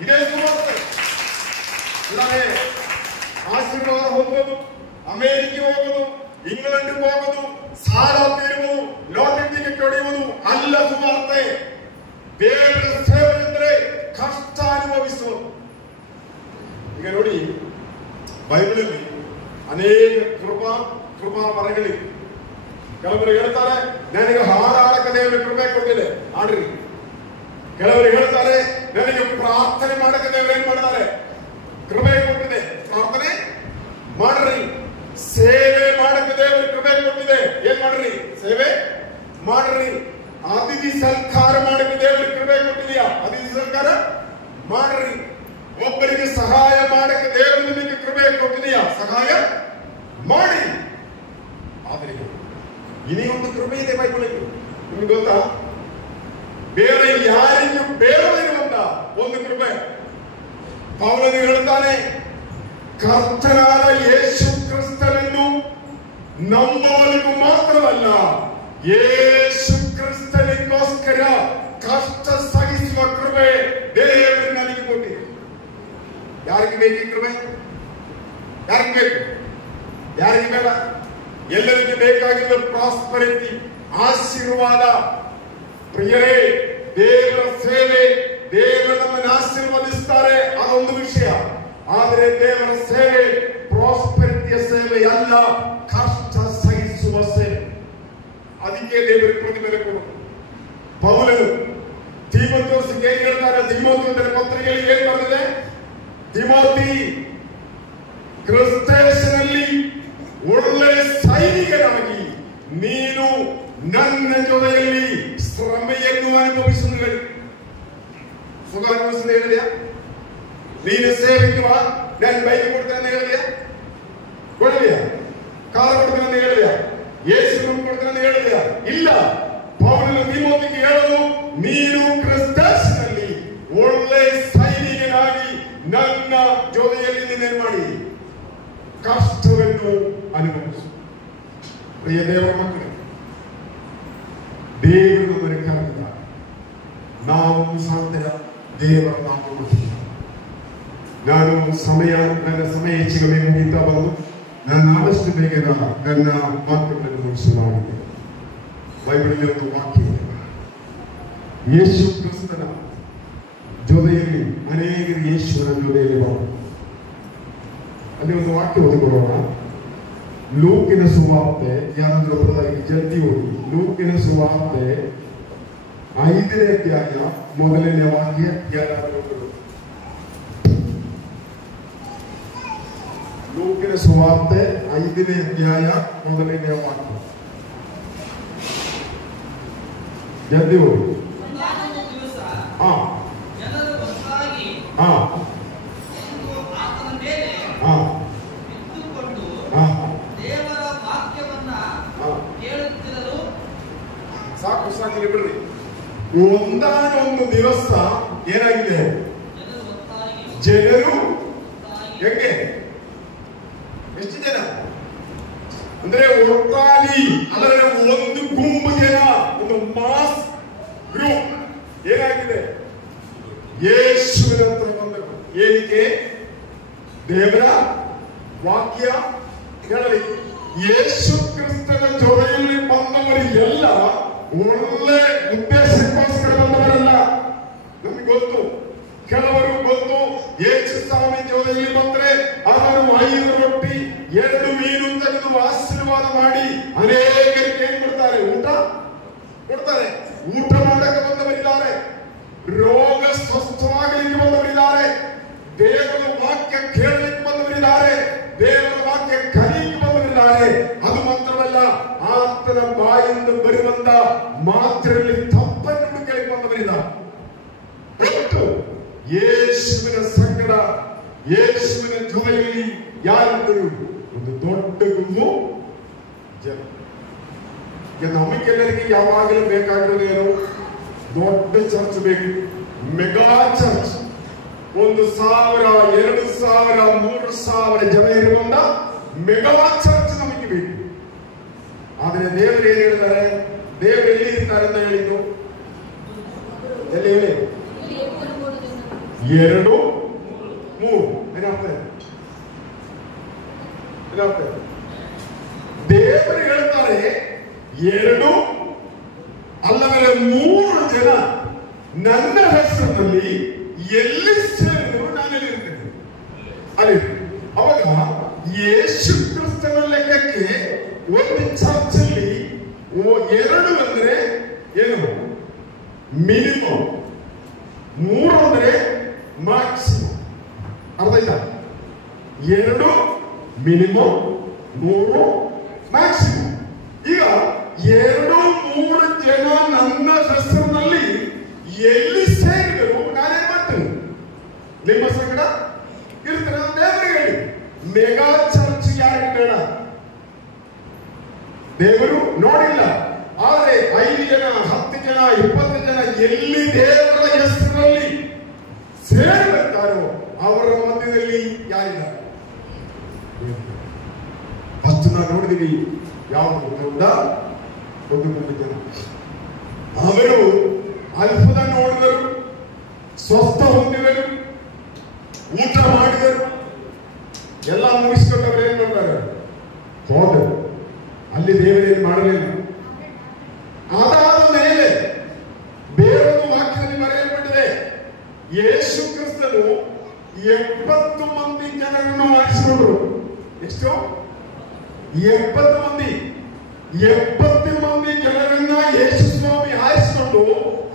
ಇದೇ ಸುಮಾರು ಆಶೀರ್ವಾದ ಹೋಗೋದು, ಅಮೆರಿಕೆ ಹೋಗೋದು, ಇಂಗ್ಲೆಂಡ್ ಹೋಗೋದು, ಸಾಲ ತೀರುವುದು, ಲಾಟರಿ ಹೊಡೆಯುವುದು ಅಲ್ಲ ಸುಮಾರ್ತೆ. ದೇವರ ಸೇವೆ ಎಂದರೆ ಕಷ್ಟ ಅನುಭವಿಸುವುದು. ಈಗ ನೋಡಿ, ಬೈಬಲಲ್ಲಿ ಅನೇಕ ಕೃಪಾ ಮರಗಳಿವೆ. ಕೆಲವರು ಹೇಳ್ತಾರೆ ನನಗೆ ಹಾಡಾಡಕ ದೇವರ ಕೃಪೆ ಕೊಟ್ಟಿದೆ, ಆಡ್ರಿ. ಕೆಲವರು ಹೇಳ್ತಾರೆ ನನಗೆ ಪ್ರಾರ್ಥನೆ ಮಾಡಕ ದೇವರು ಏನ್ ಮಾಡ್ತಾರೆ, ಕೃಪೆ ಕೊಟ್ಟಿದೆ, ಪ್ರಾರ್ಥನೆ ಮಾಡ್ರಿ. ಸೇವೆ ಮಾಡಕ ದೇವರು ಕೃಪೆ ಕೊಟ್ಟಿದೆ, ಏನ್ ಮಾಡ್ರಿ? ಸೇವೆ ಮಾಡ್ರಿ. ಅತಿಥಿ ಸತ್ಕಾರ ಮಾಡಕ ದೇವರು ಕೃಪೆ ಕೊಟ್ಟಿದೆಯಾ? ಅತಿಥಿ ಸತ್ಕಾರ ಮಾಡ್ರಿ. ಒಬ್ಬರಿಗೆ ಸಹಾಯ ಮಾಡಕ ದೇವರು ನಿಮಗೆ ಕೃಪೆ ಕೊಟ್ಟಿದೆಯಾ? ಸಹಾಯ ಮಾಡಿ. ಆದ್ರೆ ಇನ್ನೇ ಒಂದು ಕೃಪೆ ಇದೆ ಬೈಬಲಲ್ಲಿ, ನಿಮ್ಗೆ ಗೊತ್ತಾ? ಬೇರೆ ಯಾರಿಗೂ ಬೇಡದಿರುವಂತ ಒಂದು ಕೃಪೆ. ಪೌಲನು ಹೇಳ್ತಾನೆ, ಕರ್ತನಾದ ಯೇಸು ಕ್ರಿಸ್ತನನ್ನು ನಂಬುವವನಿಗೂ ಮಾತ್ರವಲ್ಲ, ಯೇಸು ಬೇಕು ಈ ಕೃಪೆ? ಯಾರಿಗೆ ಬೇಕು? ಯಾರಿಗೆ ಬೇಡ? ಎಲ್ಲರಿಗೆ ಬೇಕಾಗಿರುವ ಪ್ರಾಸ್ಪರಿಟಿ, ಆಶೀರ್ವಾದ. ಪ್ರಿಯರೇ, ದೇವರ ಸೇವೆ, ದೇವರು ನಮ್ಮನ್ನು ಆಶೀರ್ವದಿಸ್ತಾರೆ, ಅದೊಂದು ವಿಷಯ. ಆದರೆ ದೇವರ ಸೇವೆ ಪ್ರಾಸ್ಪರಿಟಿಯ ಸೇವೆ ಅಲ್ಲ, ಕಷ್ಟ ಸಹಿಸುವ ಸೇವೆ. ಅದಕ್ಕೆ ದೇವರ ಪ್ರತಿಫಲ ಕೊಡುವುದು. ಪೌಲನು ತಿಮೋಥೆಯನಿಗೆ ಏನು ಹೇಳ್ತಾರೆ? ತಿಮೋಥೆಯನ ಪತ್ರಿಕೆಯಲ್ಲಿ ಏನು ಬರೆದಿದೆ? ತಿಮೋಥಿ, ಕ್ರಿಸ್ತನಲ್ಲಿ ಒಳ್ಳೆಯ ಸೈನಿಕನಾಗಿ ನೀನು ನನ್ನ ಜೊತೆಯಲ್ಲಿ ಶ್ರಮೆಯನ್ನು ಅನುಭವಿಸುವುದು ಹೇಳಿ. ಸುಖ ಅನುಭವಿಸುವುದು ಹೇಳಿದೆಯಾ? ನೀನು ಸೇವಿಸುವ ನಾನು ಬೈಕ್ ಕೊಡ್ತೇನೆ ಹೇಳಿದೆಯಾ? ಕೊಡಲಿಯಾ? ಕಾಲ ಕೊಡ್ತೇನೆ ಹೇಳಿದೆಯಾ? ಯೇಸು ಕೊಡ್ತೇನೆ ಹೇಳಿದೆಯಾ? ಇಲ್ಲ. ಪೌಲನು ತಿಮೋಥಿಗೆ ಹೇಳೋದು, ನೀನು ಕ್ರಿಸ್ತನಲ್ಲಿ ಒಳ್ಳೆ ಸೈನಿಕನಾಗಿ ನನ್ನ ಜೊತೆಯಲ್ಲಿ ನೀನೇನು ಮಾಡಿ ಕಷ್ಟವನ್ನು ಅನುಭವಿಸು. ಪ್ರಿಯ ದೇವರ ಮಕ್ಕಳೇ, ದೇವರು ನಮ್ಮನ್ನು ಕರೆದಿದ್ದಾರೆ. ನಾವು ಸಾಧ್ಯ ದೇವರ ಮಾತುಗಳು. ನಾನು ನನ್ನ ಸಮಯ ಹೆಚ್ಚಿಗೆ ಬೇಗ ಮುಗಿತಾ ಬಂದು ನನ್ನ ಆದಷ್ಟು ಬೇಗ ನನ್ನ ಮಾತುಗಳನ್ನು ಮುಗಿಸಿ ಮಾಡಿದೆ. ಬೈಬಲಲ್ಲಿ ಒಂದು ವಾಕ್ಯ ಇದೆ, ಯೇಸು ಕ್ರಿಸ್ತನ ಜೊತೆಯಲ್ಲಿ ಅನೇಕರು ಯೇಸುವಿನ ಜೊತೆಯಲ್ಲಿ ಬರುವುದು. ಅಲ್ಲಿ ಒಂದು ವಾಕ್ಯ ಓದಿಕೊಳ್ಳೋಣ. ಲೂಕಿನ ಸುವಾರ್ತೆ, ಯಾರಾದರೂ ಬರೋದಾಗಿ ಜಲ್ದಿ ಓದಿ. ಲೂಕಿನ ಸುವಾರ್ತೆ 5ನೇ ಅಧ್ಯಾಯ 1ನೇ ವಾಕ್ಯ. ಯಾರಾದರೂ ಲೂಕಿನ ಸುವಾರ್ತೆ 5ನೇ ಅಧ್ಯಾಯ 1ನೇ ವಾಕ್ಯ. ಜಲ್ದಿ ಓದಿ. ಸಾಕು ಸಾಕಿಲ್ಲ ಬಿಡ್ರಿ. ಒಂದಾನೊಂದು ದಿವಸ ಏನಾಗಿದೆ? ಜನರು ಹೆಂಗೆ? ಎಷ್ಟು ಜನ ಅಂದ್ರೆ ಒಟ್ಟಾಗಿ, ಅದರ ಒಂದು ಗುಂಪು ಜನ, ಒಂದು ಮಾಸ್ ಗ್ರೂಪ್ ಏನಾಗಿದೆ? ಯೇಸುವಿನ ಹತ್ರ ಬಂದರು. ಏನಕ್ಕೆ? ದೇವರ ವಾಕ್ಯ ಹೇಳಲಿ. ಯೇಸು ಕ್ರಿಸ್ತನ ಜೊತೆಯಲ್ಲಿ ಬಂದವರಿಗೆಲ್ಲ ಒಳ್ಳೆ ಉದ್ದೇಶಕ್ಕೋಸ್ಕರ ಬಂದವರಲ್ಲ. ನಮಗೆ ಗೊತ್ತು, ಕೆಲವರು ಗೊತ್ತು. ಯೇಸು ಸ್ವಾಮಿ ಜೊತೆಯಲ್ಲಿ ಬಂದ್ರೆ ಅವರು 5 ರೊಟ್ಟಿ 2 ಮೀನು ತೆಗೆದು ಆಶೀರ್ವಾದ ಮಾಡಿ ಅನೇಕರಿಗೆ ಏನ್ ಕೊಡ್ತಾರೆ? ಊಟ ಕೊಡ್ತಾರೆ. ಊಟ ಮಾಡಕ್ಕೆ ಬಂದವರಿದ್ದಾರೆ, ರೋಗ ಸ್ವಸ್ಥವಾಗಲಿಕ್ಕೆ ಬಂದವರಿದ್ದಾರೆ, ದೇವರ ವಾಕ್ಯ ಕೇಳಲಿಕ್ಕೆ ಬಂದವರಿದ್ದಾರೆ, ದೇವರ ವಾಕ್ಯ ಕಲಿಯಕ್ಕೆ ಬಂದವರಿದ್ದಾರೆ. ಅದು ಮಾತ್ರವಲ್ಲ, ಆತನ ಬಾಯಿಂದ ಬರುವಂತ ಮಾತ್ರದಲ್ಲಿ ತಪ್ಪನ್ನು ಹುಡುಕಲಿಕ್ಕೆ ಬಂದವರಿದ್ದಾರೆ. ಒಟ್ಟು ಯೇಸುವಿನ ಸಂಗಡ, ಯೇಸುವಿನ ಜೊತೆಯಲ್ಲಿ ಯಾರಿದ್ದರು? ಒಂದು ದೊಡ್ಡ ಗುಂಪು ಜನ. ಈಗ ನಮಗೆಲ್ಲರಿಗೆ ಯಾವಾಗಲೂ ಬೇಕಾಗಿರೋದೇನು? ದೊಡ್ಡ ಚರ್ಚ್ ಬೇಕು, ಮೆಗಾ ಚರ್ಚ್. 1,000, 2,000, 3,000 ಜನ ಇರುವಂತ ಮೆಗಾ ಚರ್ಚ್ ನಮಗೆ ಬೇಕು. ಆದ್ರೆ ದೇವರು ಏನ್ ಹೇಳ್ತಾರೆ? ದೇವರು ಎಲ್ಲಿ ಇರ್ತಾರೆ ಅಂತ ಹೇಳಿದ್ದು? ಎಲ್ಲಿ ಹೇಳಿ? 2, 3 ಏನಾಗ್ತದೆ? ದೇವರು ಹೇಳ್ತಾರೆ 2 ಅಲ್ಲವೇ 3 ಜನ ನನ್ನ ಹೆಸರಿನಲ್ಲಿ ಎಲ್ಲಿ ಸೇರಿದ್ರು ನಾನೆಲ್ಲಿ ಇರ್ತೇನೆ ಅಲ್ಲಿ. ಅವಾಗ ಯೇಸು ಕ್ರಿಸ್ತನ ಲೆಕ್ಕಕ್ಕೆ ಒಂದು ಚರ್ಚಲ್ಲಿ 2 ಅಂದ್ರೆ ಏನು? ಮಿನಿಮಮ್. 3 ಅಂದ್ರೆ ಮ್ಯಾಕ್ಸಿಮಮ್. ಅರ್ಥ ಆಯ್ತಾ? 2 ಮಿನಿಮಮ್, 3 ಮ್ಯಾಕ್ಸಿಮಮ್. ಈಗ 2-3 ಜನ ನನ್ನ ಹೆಸರಿನಲ್ಲಿ ಎಲ್ಲಿ ಸೇರಿದರು ನಾನೇನ್ ಮಾಡ್ತೇನೆ? ನಿಮ್ಮ ಸಂಗಡ ಇರ್ತಾರೆ. ದೇವರಿಗೆ ಹೇಳಿ, ಮೆಗಾ ಚರ್ಚ್ ಯಾರಿಗೆ ಬೇಡ? ದೇವರು ನೋಡಿಲ್ಲ. ಆದ್ರೆ 5 ಜನ, 10 ಜನ, 20 ಜನ ಎಲ್ಲಿ ದೇವರ ಹೆಸರಿನಲ್ಲಿ ಸೇರ್ಬೇಕಾರೋ ಅವರ ಮಧ್ಯದಲ್ಲಿ ಯಾರಿದ್ದಾರೆ? ಫಸ್ಟ್ ನಾವು ನೋಡಿದೀವಿ ಯಾವ ಒಂದು ಗುಂಪು ಜನ. ಅವರು ಅದ್ಭುತ ನೋಡಿದರು, ಸ್ವಸ್ಥ ಹೊಂದಿದರು, ಊಟ ಮಾಡಿದರು, ಯೇಸು ಕ್ರಿಸ್ತನು 70 ಮಂದಿ ಜನರನ್ನು ಆರಿಸಿಕೊಂಡ್ರು. ಎಷ್ಟು? 70 ಮಂದಿ. 70 ಮಂದಿ ಜನರನ್ನ ಯೇಸು ಸ್ವಾಮಿ ಆರಿಸಿಕೊಂಡು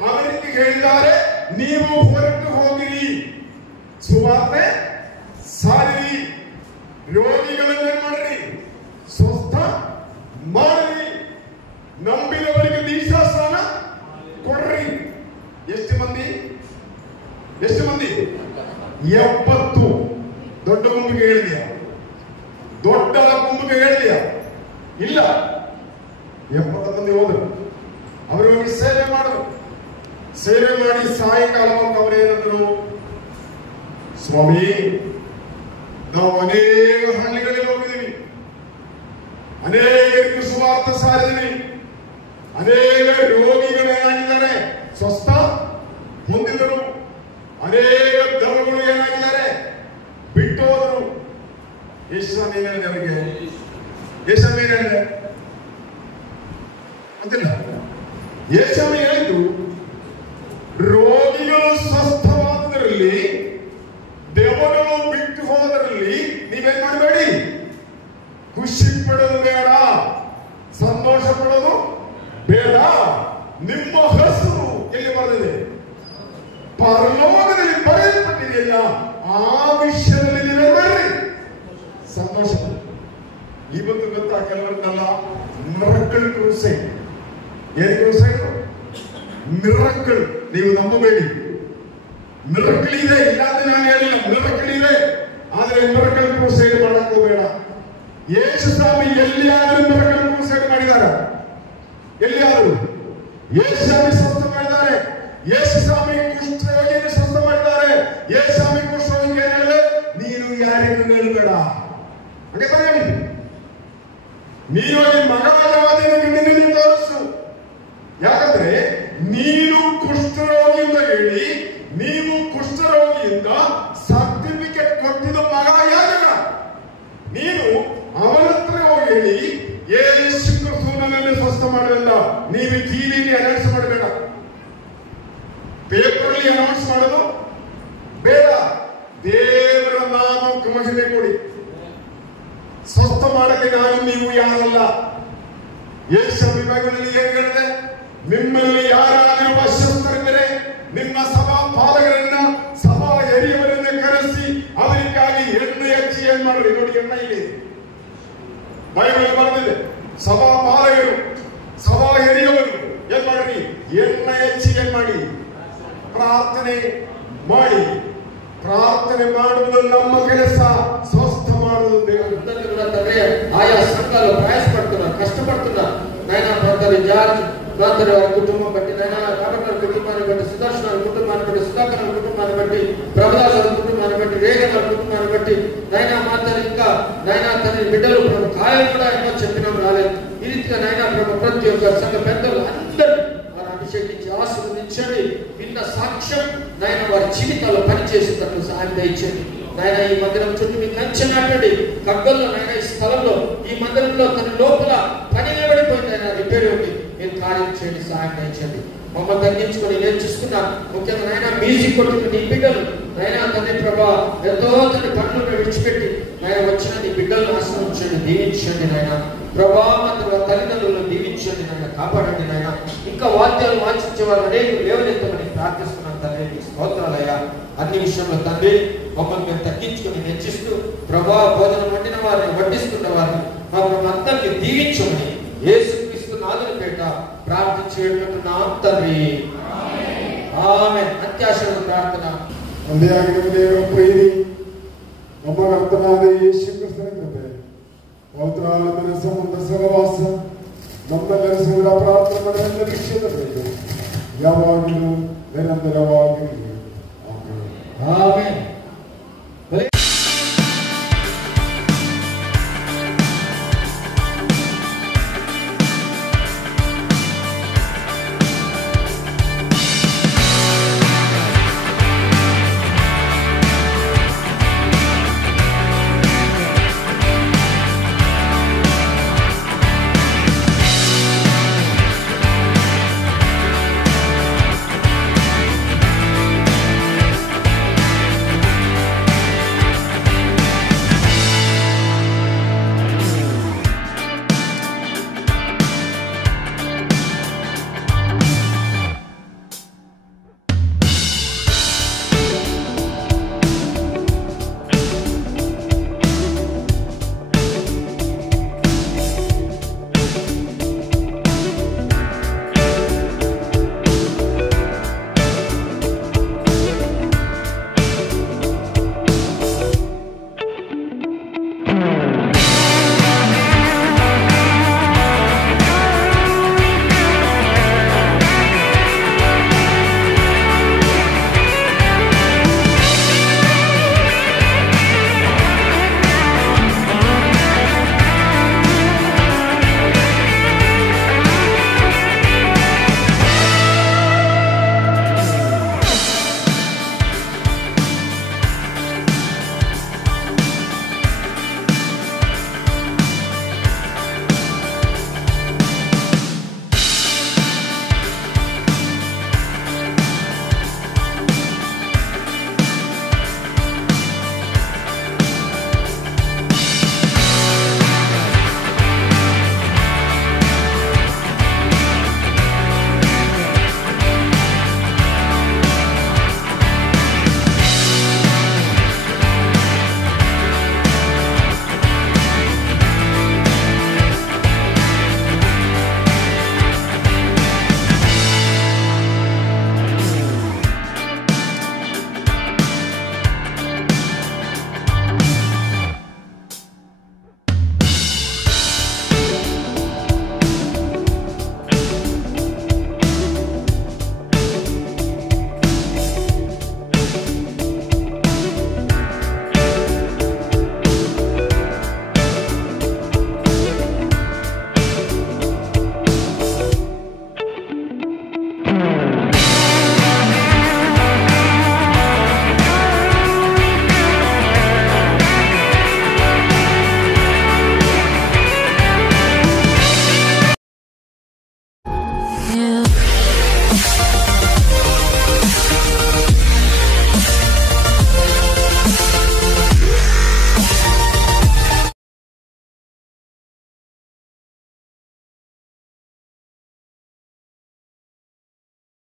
ಅವರಿಗೆ ಹೇಳಿದ್ದಾರೆ, ನೀವು ಹೊರಟು ಹೋಗಿರಿ, ಸುವಾರ್ತೆ ಸಾರಿರಿ, ರೋಗಿಗಳನ್ನೇ ಮಾಡ್ರಿ, ಸ್ವಸ್ಥ ಮಾಡಿ, ನಂಬಿದವರಿಗೆ ದೀಕ್ಷಾಸ್ನಾನ ಕೊಡ್ರಿ. ಎಷ್ಟು ಮಂದಿ? 70. ದೊಡ್ಡ ಗುಂಪಿಗೆ ಹೇಳಿದ್ಯಾ? ದೊಡ್ಡ ಗುಂಪಿಗೆ ಹೇಳಿದ್ಯಾ? ಇಲ್ಲ. 70 ಮಂದಿ ಹೋದ್ರು. ಅವರು ಹೋಗಿ ಸೇವೆ ಮಾಡಿದ್ರು. ಸೇವೆ ಮಾಡಿ ಸಾಯಂಕಾಲ ಅಂತ ಅವರೇನಂದ್ರು, ಸ್ವಾಮಿ, ನಾವು ಅನೇಕ ಹಳ್ಳಿಗಳಿಗೆ ಹೋಗಿದ್ದೀವಿ, ಅನೇಕರಿಗೆ ಸುವಾರ್ತೆ ಸಾರಿದ್ದೀವಿ, ಅನೇಕ ರೋಗಿಗಳೇನಾಗಿದ್ದಾರೆ ಸ್ವಸ್ಥ ಹೊಂದಿದರು, ಅನೇಕ ದವಗಳು ಏನಾಗಿದ್ದಾರೆ ಬಿಟ್ಟು ಹೋದರು. ಎಷ್ಟು ಸಮಯ ಏನಿದೆ ಅವರಿಗೆ? ಎಷ್ಟು ಸಮಯ ಏನಿದೆ ಗೊತ್ತಿಲ್ಲ. ಎಷ್ಟು ಸಮಯ ಹೇಳಿದ್ದು? ರೋಗಿಗಳು ಸ್ವಸ್ಥವಾದರಲ್ಲಿ, ದೆವ್ವಗಳು ಬಿಟ್ಟು ಹೋದರಲ್ಲಿ ನೀವೇನ್ ಮಾಡಬೇಡಿ, ಖುಷಿ ಪಡೋದು ಬೇಡ, ಸಂತೋಷ ಪಡೋದು ಬೇಡ. ನಿಮ್ಮ ಹೆಸರು ಎಲ್ಲಿ ಬರೆದಿದೆ? ಪರಲೋಕದಲ್ಲಿ ಬರೆಯಲ್ಪಟ್ಟಿದೆಯಲ್ಲ, ಆ ವಿಷಯದಲ್ಲಿ ನೀವೇ ಬರ್ರಿ, ಸಂತೋಷ. ಇವತ್ತು ಗೊತ್ತಾ ಕೆಲವರಿಗೆಲ್ಲ ಮಿರಕಲ್ ಕ್ರೂಸೈಡ್. ಏನು ಕ್ರೂಸೈಡ್? ಮಿರಕಲ್. ನೀವು ನಂಬಬೇಡಿ, ಮಿರಕಲ್ ಇದೆ, ಇಲ್ಲಾಂದ್ರೆ ನಾನು ಹೇಳಿಲ್ಲ, ಮಿರಕಲ್ ಇದೆ. ಆದ್ರೆ ಮಿರಕಲ್ ಕ್ರೂಸೈಡ್ ಮಾಡಕ್ ಹೋಗಬೇಡ. ಯೇಸು ಸ್ವಾಮಿ ಎಲ್ಲಿಯಾದ್ರೂ ಮಿರಕಲ್ ಕ್ರೂಸೈಡ್ ಮಾಡಿದಾರ? ಎಲ್ಲಿಯಾದ್ರು? ಯೇಸು ಸ್ವಾಮಿ ಸ್ವಸ್ಥ ಮಾಡಿದ್ದಾರೆ. ಯೇಸು ಸ್ವಾಮಿ ಕುಷ್ಠರೋಗಿಯನ್ನು ಸ್ವಸ್ಥ ಮಾಡಿದ್ದಾರೆ. ಯೇಸು ಸ್ವಾಮಿ ಕುಷ್ಠರೋಗಿ ಹೇಳಿದ್ರೆ ನೀನು ಯಾರಿಗೂ ಹೇಳಬೇಡ. ಹಾಗೆ ಬರೀ ನೀನು ಮಗವಾದವಾದ ತೋರಿಸು. ಯಾಕಂದ್ರೆ ನೀನು ಕುಷ್ಠರೋಗಿಯಿಂದ ಹೇಳಿ, ನೀವು ಕುಷ್ಠರೋಗಿಯಿಂದ ಸರ್ಟಿಫಿಕೇಟ್ ಕೊಟ್ಟಿದ್ದ ಮಗ ಯಾರ? ನೀನು ಅವನ ಹತ್ರ ಹೋಗಿ ಹೇಳಿ, ಯೇಸು ಕ್ರಿಸ್ತನನ್ನು ಸ್ವಸ್ಥ ಮಾಡಲ್ಲ. ನೀವು ಟಿವಿಲಿ ಅನೌನ್ಸ್ ಮಾಡಬೇಡ, ಪೇಪರ್ಲಿ ಅನೌನ್ಸ್ ಮಾಡೋದು ಬೇಡ. ದೇವರ ನಾಮಕ್ಕೆ ಮಹಿಮೆ ಕೊಡಿ. ಸ್ವಸ್ಥ ಮಾಡಕ್ಕೆ ನಾನು ನೀವು ಯಾರಲ್ಲ. ಯೇಸು ವಿಭಾಗದಲ್ಲಿ ಏನ್ ಹೇಳಿದೆ? ನಿಮ್ಮಲ್ಲಿ ಯಾರಾದರೂ ಅಸ್ವಸ್ಥರಿದ್ದರೆ ನಿಮ್ಮ ಸಭಾ ಪಾಲಕರನ್ನ, ಸಭಾ ಹಿರಿಯವರನ್ನ ಕರೆಸಿ ಅವರಿಗಾಗಿ ಎಣ್ಣೆ ಹಚ್ಚಿ ಏನ್ ಮಾಡ್ರಿ. ನೋಡಿ, ಎಣ್ಣೆ ಇದೆ, ಬೈಬಲ್ ಬರೆದಿದೆ. ಸಭಾ ಪಾಲಕರು, ಸಭಾ ಹಿರಿಯವರು ಏನ್ ಮಾಡ್ರಿ? ಎಣ್ಣೆ ಹಚ್ಚಿ ಏನ್ ಮಾಡಿ? ಪ್ರಾರ್ಥನೆ ಮಾಡಿ. ಪ್ರಾರ್ಥನೆ ಮಾಡುವುದು ನಮ್ಮ ಕೆಲಸ, ಸ್ವಸ್ಥ ಮಾಡುವುದು ದೇವರು. ఆయా సంఘాలు ప్రయాసపడుతున్నారు, కష్టపడుతున్నారు. నాయన బ్రదర్ జార్జ్ బ్రదర్ కుటుంబం బట్టి, నాయన రాబర్ట్ కుటుంబాన్ని బట్టి, సుదర్శన కుటుంబాన్ని బట్టి, సుధాకర్ కుటుంబాన్ని బట్టి, ప్రభుదాస్ కుటుంబాన్ని బట్టి, వేగన కుటుంబాన్ని బట్టి, నాయన మాత్రం ఇంకా నాయన తన బిడ్డలు కాయలు కూడా ఎన్నో చెప్పినాం రాలేదు. ఈ రీతిగా నాయన ప్రభు ప్రతి ఒక్క సంఘ పెద్దలు అందరూ వారు అభిషేకించి ఆశీర్వదించండి. విన్న సాక్ష్యం నాయన వారి జీవితాల్లో పనిచేసేటట్లు సహాయం దయచేయండి. నాయన ఈ మందిరం చుట్టూ మీ కంచె నాటండి. కగ్గల్లో నాయన ఈ స్థలంలో, ఈ మందిరంలో తన లోపల పని నిలబడిపోయింది. ఆయన రిపేర్ ఉంది, మీరు కార్యం చేయండి, సహాయం దయచేయండి. మమ్మల్ని తగ్గించుకొని నేర్చుకున్నా. ముఖ్యంగా నాయన మ్యూజిక్ కొట్టుకుని నీ బిడ్డలు నాయన తండ్రి ప్రభా ఎంతో తన పనులను విడిచిపెట్టి నాయన వచ్చిన నీ బిడ్డలను ఆశ్రయించండి, దీవించండి నాయన ప్రభా. మాత్రం తల్లిదండ్రులను దీవించండి నాయన, కాపాడండి నాయన. ఇంకా వాద్యాలు వాంఛించే వారు అనేక లేవనెత్తమని ప్రార్థిస్తున్నాను తండ్రి. స్తోత్రాలయ్యా. అన్ని విషయంలో తండ్రి మమ్మల్ని మేము తగ్గించుకొని హెచ్చిస్తూ ప్రభా, భోజనం వండిన వారిని, వడ్డిస్తున్న వారిని మమ్మల్ని అందరినీ దీవించమని యేసుక్రీస్తు నాదుని పేట ప్రార్థించేట్టున్నాం తండ్రి. ಆಮೆನ್. ಅತ್ಯಾಶಯ ಪ್ರಾರ್ಥನಾ. ತಂದೆಯಾಗಿರುವ ದೇವರ ಪ್ರೀತಿ, ನಮ್ಮ ಕರ್ತನಾದ ಯೇಸು ಕ್ರಿಸ್ತನ ಕೃಪೆ, ಪವಿತ್ರಾತ್ಮನ ಸಂಬಂಧ ಸಹವಾಸ ನಮ್ಮೆಲ್ಲರ ಸಹಿತ ಪ್ರಾರ್ಥನೆ ಮಾಡುವ ವಿಷಯದ ಬಗ್ಗೆ ಯಾವಾಗಲೂ ನಿರಂತರವಾಗಿರಲಿ. ಆಮೆನ್.